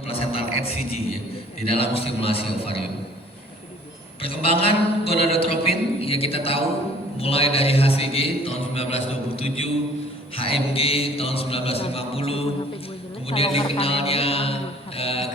plasental HCG ya, di dalam stimulasi ovarium. Perkembangan gonadotropin ya kita tahu mulai dari HCG tahun 1927, HMG tahun 1950, kemudian dikenalnya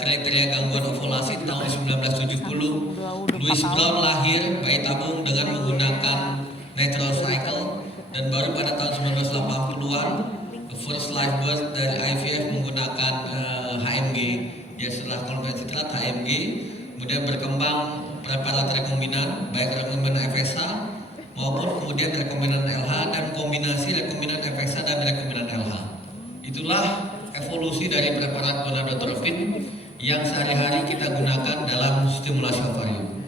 kriteria gangguan ovulasi tahun 1970. Louis Brown lahir bayi tabung dengan menggunakan natural cycle, dan baru pada tahun 1980-an first live birth dari IVF menggunakan HMG ya, setelah konvensi terat HMG, kemudian berkembang preparat rekombinan baik rekombinan FSH maupun kemudian rekombinan LH dan kombinasi rekombinan FSH dan rekombinan LH. Itulah evolusi dari preparat gonadotropin yang sehari-hari kita gunakan dalam stimulasi ovarium.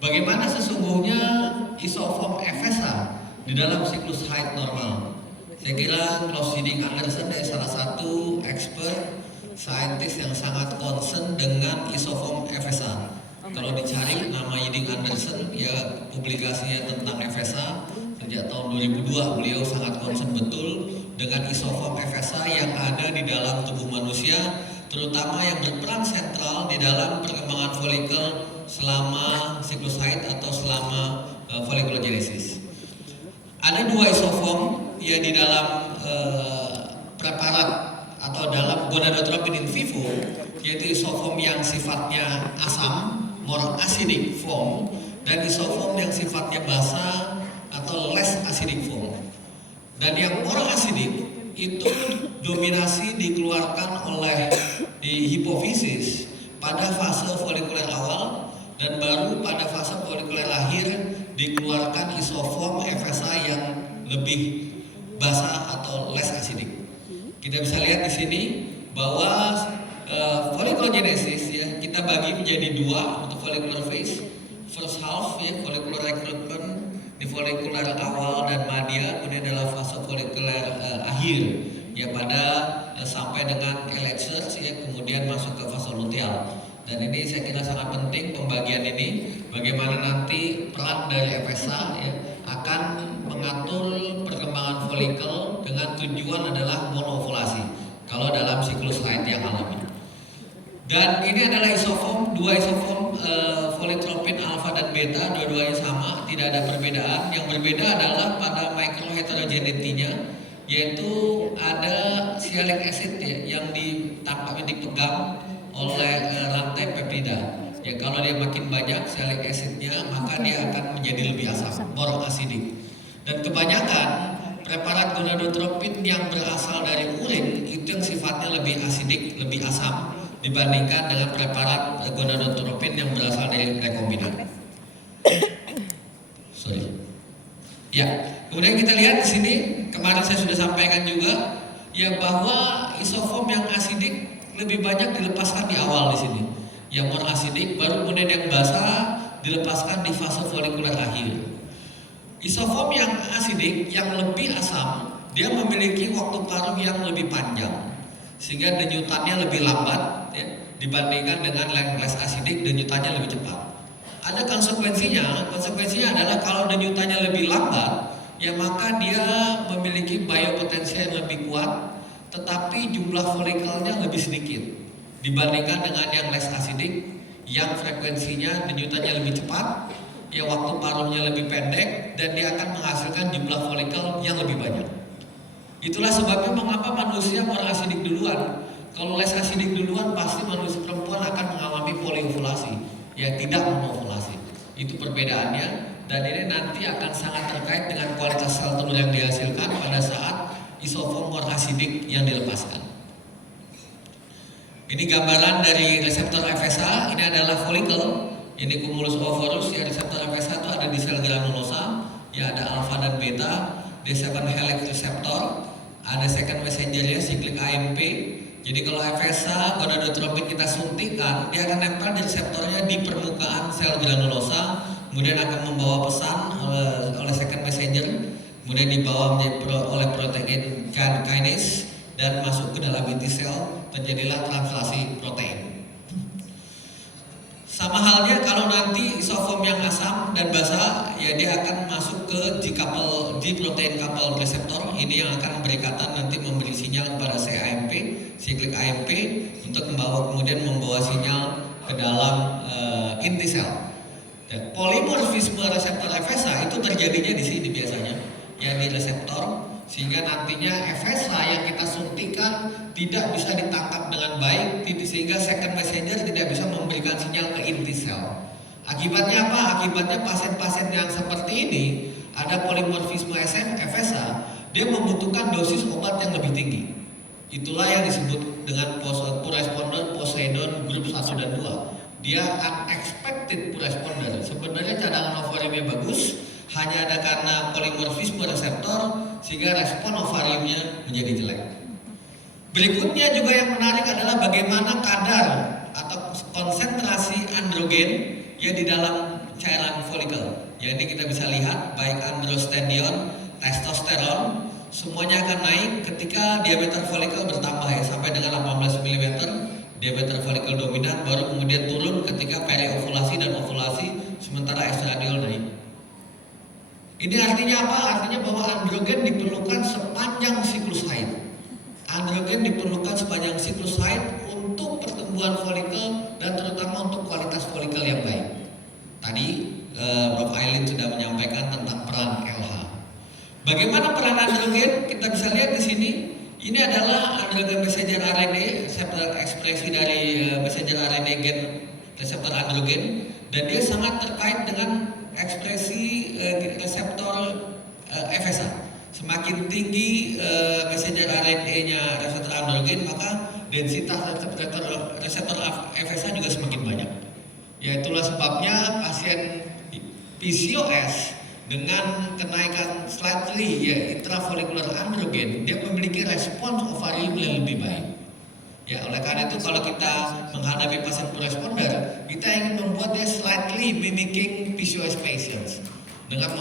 Bagaimana sesungguhnya isoform FSH di dalam siklus haid normal? Saya kira Klaus Hiding Andersen salah satu expert saintis yang sangat concern dengan isoform FSH. Kalau dicari nama Hiding Andersen ya publikasinya tentang FSH sejak tahun 2002, beliau sangat concern betul dengan isoform FSH yang ada di dalam tubuh manusia, terutama yang berperan sentral di dalam perkembangan folikel selama siklus haid atau selama folikulogenesis. Ada dua isoform ya di dalam preparat atau dalam gonadotropin in vivo, yaitu isoform yang sifatnya asam, more acidic form, dan isoform yang sifatnya basa atau less acidic form. Dan yang more acidic itu dominasi dikeluarkan oleh di hipofisis pada fase folikuler awal, dan baru pada fase folikuler akhir dikeluarkan isoform FSH yang lebih basa atau less acidic. Kita bisa lihat di sini bahwa folikulogenesis ya kita bagi menjadi dua untuk follicular phase. First half ya follicular recruitment di folikuler awal dan media, kemudian adalah fase folikuler akhir ya pada sampai dengan Ehlers ya, kemudian masuk ke fase luteal. Dan ini saya kira sangat penting pembagian ini, bagaimana nanti peran dari FSH ya, akan mengatur perkembangan folikel dengan tujuan adalah monoovulasi kalau dalam siklus haid yang alami. Dan ini adalah isoform, dua isoform folitropin alfa dan beta, dua-duanya sama, tidak ada perbedaan. Yang berbeda adalah pada microheterogeneity-nya, yaitu ada sialic acid ya, yang dipegang oleh rantai peptida. Ya, kalau dia makin banyak sialic acidnya, maka dia akan menjadi lebih asam, more acidic. Dan kebanyakan preparat gonadotropin yang berasal dari urin itu yang sifatnya lebih asidik, lebih asam dibandingkan dengan preparat gonadotropin yang berasal dari rekombinan. Sorry. Ya, kemudian kita lihat di sini kemarin saya sudah sampaikan juga ya bahwa isoform yang asidik lebih banyak dilepaskan di awal di sini. Yang more asidik baru kemudian yang basa dilepaskan di fase folikuler akhir. Isoform yang asidik yang lebih asam, dia memiliki waktu paruh yang lebih panjang sehingga denyutannya lebih lambat ya, dibandingkan dengan yang less asidik, denyutannya lebih cepat. Ada konsekuensinya adalah kalau denyutannya lebih lambat ya maka dia memiliki biopotensi yang lebih kuat, tetapi jumlah folikelnya lebih sedikit dibandingkan dengan yang less acidic yang frekuensinya denyutannya lebih cepat ya, waktu paruhnya lebih pendek, dan dia akan menghasilkan jumlah folikel yang lebih banyak. Itulah sebabnya mengapa manusia more acidic duluan. Kalau less acidic duluan pasti manusia perempuan akan mengalami poliovulasi ya, tidak monoovulasi. Itu perbedaannya, dan ini nanti akan sangat terkait dengan kualitas sel telur yang dihasilkan pada saat isoform more acidic yang dilepaskan. Ini gambaran dari reseptor FSH. Ini adalah folikel. Ini cumulus ovorus ya, reseptor FSH itu ada di sel granulosa. Ya ada alfa dan beta. D7 helix receptor. Ada second messengernya cyclic AMP. Jadi kalau FSH gonadotropin kita suntikan, dia akan nempel di reseptornya di permukaan sel granulosa, kemudian akan membawa pesan oleh second messenger, kemudian dibawa oleh protein kinase dan masuk ke dalam inti sel, terjadilah translasi protein. Sama halnya kalau nanti isoform yang asam dan basa ya dia akan masuk masuk ke G-protein coupled receptor. Ini yang akan berikatan nanti memberi sinyal kepada AMP, siklik AMP untuk kemudian membawa sinyal ke dalam inti sel. Dan polimorfisme reseptor FSH itu terjadinya di sini biasanya, ya di reseptor, sehingga nantinya FSH yang kita suntikan tidak bisa ditangkap dengan baik, sehingga second messenger tidak bisa memberikan sinyal ke inti sel. Akibatnya apa? Akibatnya pasien-pasien yang seperti ini ada polimorfisme FSH, dia membutuhkan dosis obat yang lebih tinggi. Itulah yang disebut dengan poor responder Poseidon grup 1 dan 2. Dia unexpected poor responder. Sebenarnya cadangan ovariumnya bagus, hanya ada karena polimorfisme reseptor sehingga respon ovariumnya menjadi jelek. Berikutnya juga yang menarik adalah bagaimana kadar atau konsentrasi androgen ya di dalam cairan folikel. Ya, ini kita bisa lihat baik androstendion, testosteron, semuanya akan naik ketika diameter folikel bertambah ya sampai dengan 18 mm diameter folikel dominan, baru kemudian turun ketika periovulasi dan ovulasi, sementara estradiol naik. Ini artinya apa? Artinya bahwa androgen diperlukan sepanjang siklus haid. Androgen diperlukan sepanjang siklus haid untuk pertumbuhan folikel dan terutama untuk kualitas folikel yang baik. Tadi Prof. Aileen sudah menyampaikan tentang peran LH. Bagaimana peran androgen? Kita bisa lihat di sini. Ini adalah androgen messenger RNA, reseptor ekspresi dari messenger RNA gen reseptor androgen, dan dia sangat terkait dengan ekspresi reseptor FSH. Semakin tinggi messenger RNA-nya reseptor androgen, maka densitas reseptor FSH juga semakin banyak. Ya, itulah sebabnya pasien PCOS dengan kenaikan slightly ya intrafolikular androgen, dia memiliki respons ovarium yang lebih baik. Ya, oleh karena itu kalau kita menghadapi pasien poor responder, kita ingin membuat dia slightly mimicking PCOS patients dengan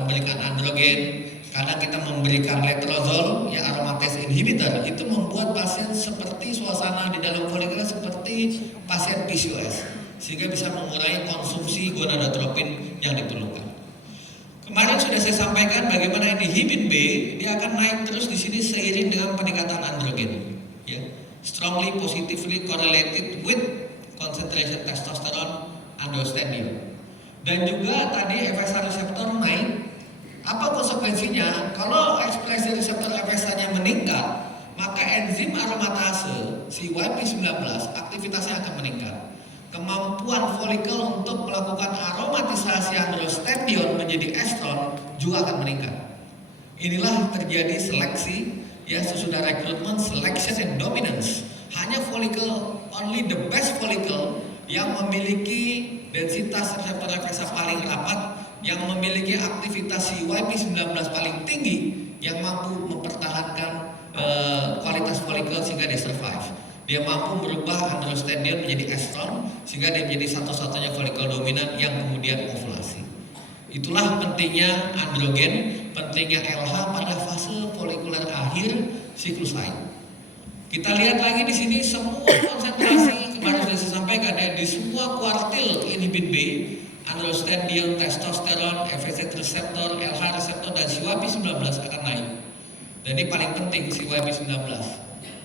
memberikan androgen. Kadang kita memberikan letrozole ya aromatase inhibitor, itu membuat pasien seperti suasana di dalam folikel seperti pasien PCOS, sehingga bisa mengurangi konsumsi gonadotropin yang diperlukan. Kemarin sudah saya sampaikan bagaimana inhibin B dia akan naik terus di sini seiring dengan peningkatan androgen. Ya, strongly positively correlated with concentration testosterone androstenedione. Dan juga tadi FSH reseptor naik. Apa konsekuensinya? Kalau ekspresi reseptor FSH-nya meningkat, maka enzim aromatase CYP19 aktivitasnya akan meningkat. Kemampuan folikel untuk melakukan aromatisasi androstenedion menjadi estron juga akan meningkat. Inilah terjadi seleksi ya sesudah rekrutmen, selection and dominance. Hanya folikel, only the best folikel yang memiliki densitas reseptor FSH paling rapat, yang memiliki aktivitas CYP19 paling tinggi, yang mampu mempertahankan kualitas folikel sehingga dia survive. Dia mampu merubah androstenedion menjadi estron sehingga dia menjadi satu-satunya folikel dominan yang kemudian ovulasi. Itulah pentingnya androgen, pentingnya LH pada fase folikuler akhir siklus haid. Kita lihat lagi di sini semua konsentrasi kemarin sudah saya sampaikan ya, di semua kuartil inhibin B, androstenedion, testosteron, FSH reseptor, LH reseptor dan CYP19 akan naik. Dan ini paling penting CYP19.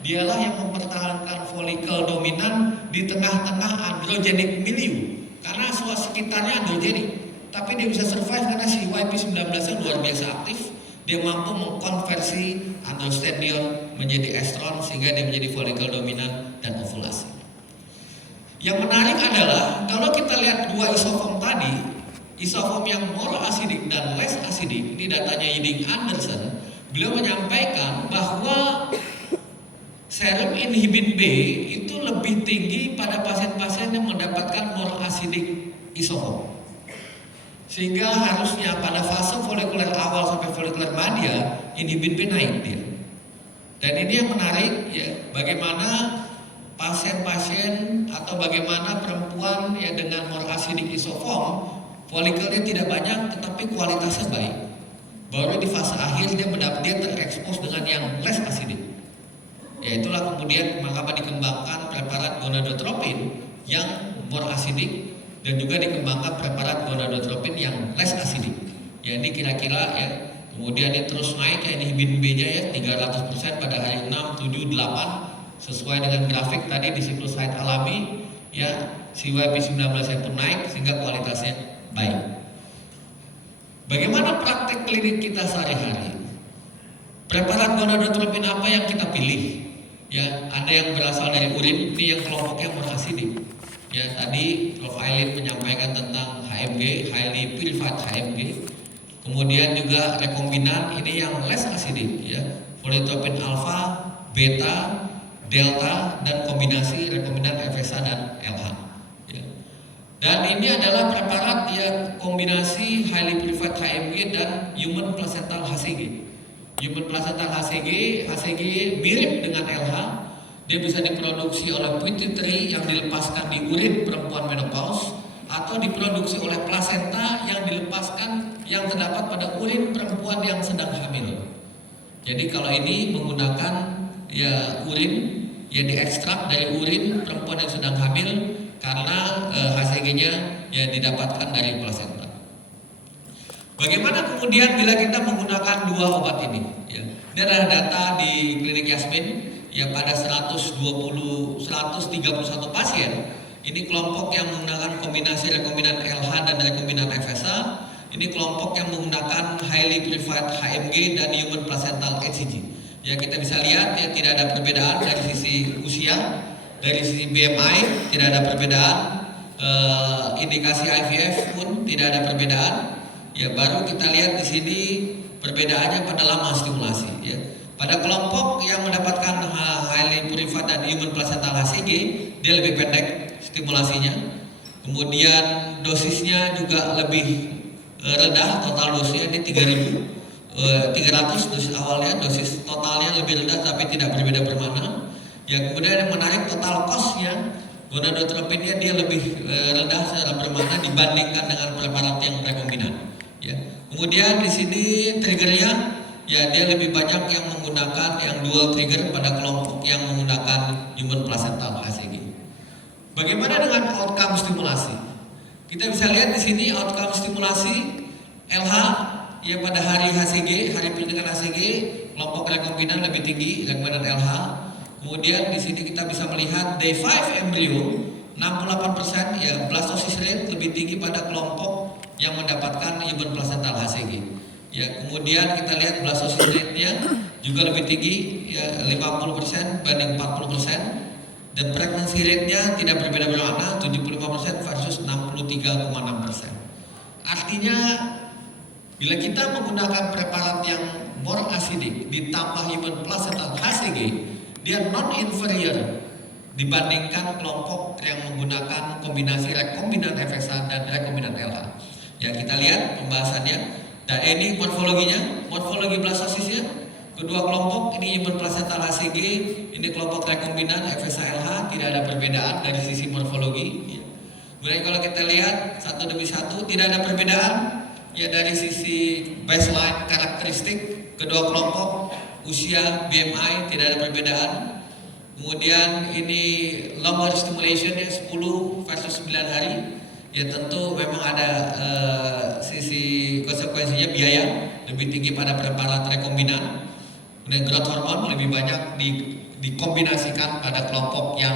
Dialah yang mempertahankan folikel dominan di tengah-tengah androgenik milieu. Karena sekitarnya androgenik, tapi dia bisa survive karena CYP19-nya luar biasa aktif. Dia mampu mengkonversi androstenedion menjadi estron sehingga dia menjadi folikel dominan dan ovulasi. Yang menarik adalah kalau kita lihat dua isoform tadi, isoform yang more acidic dan less acidic, ini datanya Yiding Anderson, beliau menyampaikan bahwa serum inhibin B itu lebih tinggi pada pasien-pasien yang mendapatkan more acidic isoform. Sehingga harusnya pada fase folikuler awal sampai folikuler media, inhibin B naik dia. Dan ini yang menarik ya, bagaimana pasien-pasien atau bagaimana perempuan ya dengan more acidic isoform, folikelnya tidak banyak tetapi kualitasnya baik. Baru di fase akhir dia terekspos dengan yang less acidic. Ya itulah kemudian maka dikembangkan preparat gonadotropin yang more acidic dan juga dikembangkan preparat gonadotropin yang less acidic Ya ini kira-kira ya. Kemudian ini terus naik ya, ini HIBIN B-nya ya 300% pada hari 6, 7, 8 sesuai dengan grafik tadi di siklus haid alami ya, CYP19 nya pun naik sehingga kualitasnya baik. Bagaimana praktek klinik kita sehari-hari? Preparat gonadotropin apa yang kita pilih? Ya, ada yang berasal dari urin, ini yang kelompoknya monasidik. Ya, tadi Prof. Aileen menyampaikan tentang HMG, highly purified HMG. Kemudian juga rekombinan ini yang less acidic ya, politropin alfa, beta, delta dan kombinasi rekombinan FSA dan LH. Ya. Dan ini adalah preparat ya kombinasi highly purified HMG dan human placental HCG. Human placental HCG mirip dengan LH. Dia bisa diproduksi oleh pituitary yang dilepaskan di urin perempuan menopause atau diproduksi oleh plasenta yang dilepaskan yang terdapat pada urin perempuan yang sedang hamil. Jadi kalau ini menggunakan ya urin yang diekstrak dari urin perempuan yang sedang hamil karena HCG-nya ya didapatkan dari plasenta. Bagaimana kemudian bila kita menggunakan dua obat ini? Ya, ini adalah data di klinik Yasmin ya pada 131 pasien. Ini kelompok yang menggunakan kombinasi rekombinan LH dan rekombinan FSA. Ini kelompok yang menggunakan highly purified HMG dan human placental HCG. Ya kita bisa lihat ya tidak ada perbedaan dari sisi usia, dari sisi BMI tidak ada perbedaan, indikasi IVF pun tidak ada perbedaan. Ya baru kita lihat di sini perbedaannya pada lama stimulasi. Ya. Pada kelompok yang mendapatkan highly purified dan human placental HCG dia lebih pendek stimulasinya. Kemudian dosisnya juga lebih rendah, total dosisnya ini 3.300 dosis awalnya, dosis totalnya lebih rendah tapi tidak berbeda bermakna. Ya kemudian yang menarik total costnya gonadotropinnya dia lebih rendah secara bermakna dibandingkan dengan preparat yang rekombinan. Ya. Kemudian di sini triggernya ya dia lebih banyak yang menggunakan yang dual trigger pada kelompok yang menggunakan human placental HCG. Bagaimana dengan outcome stimulasi? Kita bisa lihat di sini outcome stimulasi LH ya pada hari HCG, hari penyuntikan HCG kelompok rekombinan lebih tinggi rekombinan LH. Kemudian di sini kita bisa melihat day 5 embrio 68% ya blastosis rate lebih tinggi pada kelompok yang mendapatkan human placental HCG. Ya, kemudian kita lihat blastosis rate-nya juga lebih tinggi ya 50% banding 40%. Dan pregnancy rate-nya tidak berbeda bermakna 75% versus 63,6%. Artinya bila kita menggunakan preparat yang more acidic ditambah human placental HCG, dia non inferior dibandingkan kelompok yang menggunakan kombinasi rekombinan FSA dan rekombinan LH. Ya kita lihat pembahasannya. Dan ini morfologinya, morfologi blastosisnya. Kedua kelompok ini human placental HCG, ini kelompok rekombinan FSA LH, tidak ada perbedaan dari sisi morfologi. Kemudian kalau kita lihat satu demi satu tidak ada perbedaan ya dari sisi baseline karakteristik kedua kelompok, usia, BMI tidak ada perbedaan. Kemudian ini longer stimulationnya 10 versus 9 hari. Ya tentu memang ada sisi konsekuensinya biaya lebih tinggi pada preparat rekombinan. Kemudian growth hormone lebih banyak dikombinasikan pada kelompok yang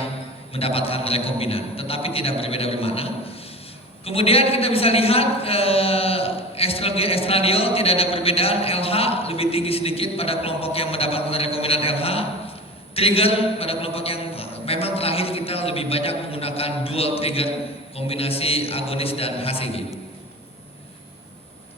mendapatkan rekombinan, tetapi tidak berbeda bermakna. Kemudian kita bisa lihat estradiol tidak ada perbedaan, LH lebih tinggi sedikit pada kelompok yang mendapatkan rekombinan LH. Trigger pada kelompok yang memang terakhir kita lebih banyak menggunakan dual trigger kombinasi agonis dan HCG.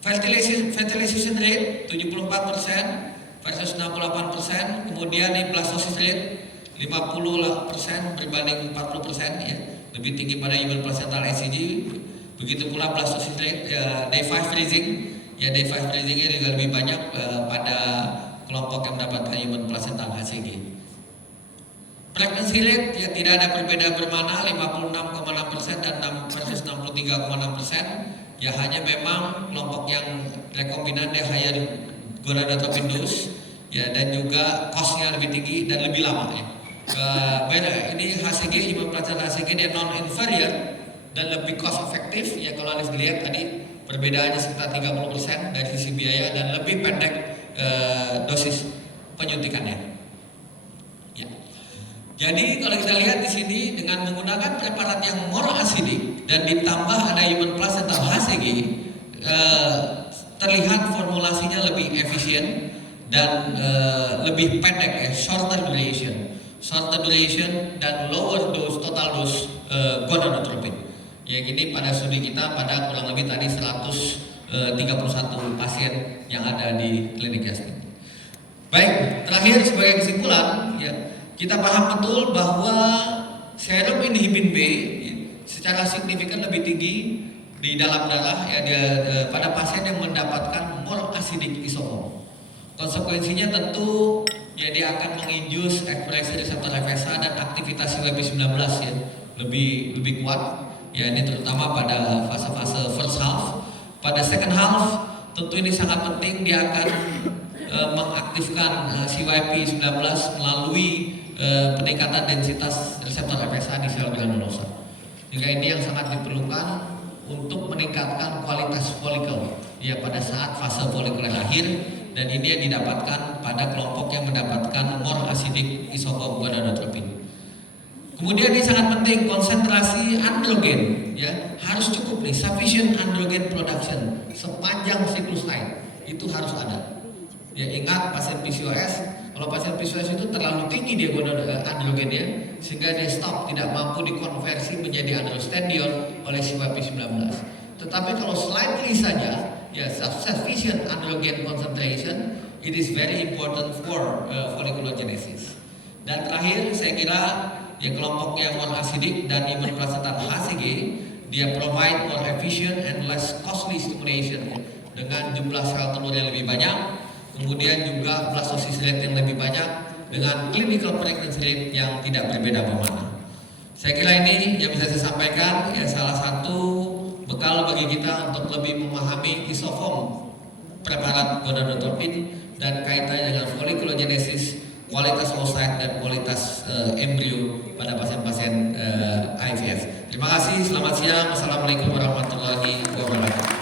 Fertilization rate 74% versus 68%. Kemudian di blastosis rate 50% berbanding 40% ya, lebih tinggi pada human placental HCG. Begitu pula blastosis rate day 5 freezing ya, day 5 freezingnya juga lebih banyak pada kelompok yang mendapatkan human placental HCG. Pregnancy rate ya tidak ada perbedaan bermakna 56,6% dan versus 63,6%. Ya hanya memang kelompok yang rekombinan dia higher gonadotropin dose ya, dan juga costnya lebih tinggi dan lebih lama ya. Beda ini HCG human placental HCG dia non inferior dan lebih cost efektif ya. Kalau Anda lihat tadi Perbedaannya sekitar 30% dari sisi biaya dan lebih pendek dosis penyuntikannya. Ya. Jadi kalau kita lihat di sini dengan menggunakan preparat yang more acidic dan ditambah ada human placental HCG, terlihat formulasinya lebih efisien dan lebih pendek, shorter duration dan lower dose, total dose gonadotropin. Ya gini pada studi kita pada kurang lebih tadi 131 pasien yang ada di klinik Yasmin. Baik, terakhir sebagai kesimpulan, ya kita paham betul bahwa serum inhibin B secara signifikan lebih tinggi di dalam darah ya pada pasien yang mendapatkan more acidic isoform. Konsekuensinya tentu ya dia akan menginjus ekspresi reseptor FSH dan aktivitas CYP19 ya lebih kuat. Ya ini terutama pada fase-fase first half. Pada second half tentu ini sangat penting, dia akan mengaktifkan CYP19 melalui peningkatan densitas reseptor FSH di sel granulosa. Sehingga ini yang sangat diperlukan untuk meningkatkan kualitas folikel ya pada saat fase folikuler akhir, dan ini yang didapatkan pada kelompok yang mendapatkan more acidic isoform gonadotropin. Kemudian ini sangat penting, konsentrasi androgen ya harus cukup nih, sufficient androgen production sepanjang siklus haid itu harus ada. Ya ingat pasien PCOS, kalau pasien PCOS itu terlalu tinggi dia androgennya sehingga dia stop, tidak mampu dikonversi menjadi androstenedione oleh CYP19. Tetapi kalau slightly saja ya sufficient androgen concentration, it is very important for folliculogenesis. Dan terakhir saya kira ya kelompok yang more acidic dan human placental HCG dia provide more efficient and less costly stimulation dengan jumlah sel telur yang lebih banyak, kemudian juga blastocyst rate yang lebih banyak dengan clinical pregnancy rate yang tidak berbeda bermakna. Saya kira ini yang bisa saya sampaikan ya salah satu bekal bagi kita untuk lebih memahami isoform preparat gonadotropin dan kaitannya dengan folliculogenesis, kualitas oocyte dan kualitas embrio pada pasien-pasien IVF. Terima kasih, selamat siang. Wassalamualaikum warahmatullahi wabarakatuh.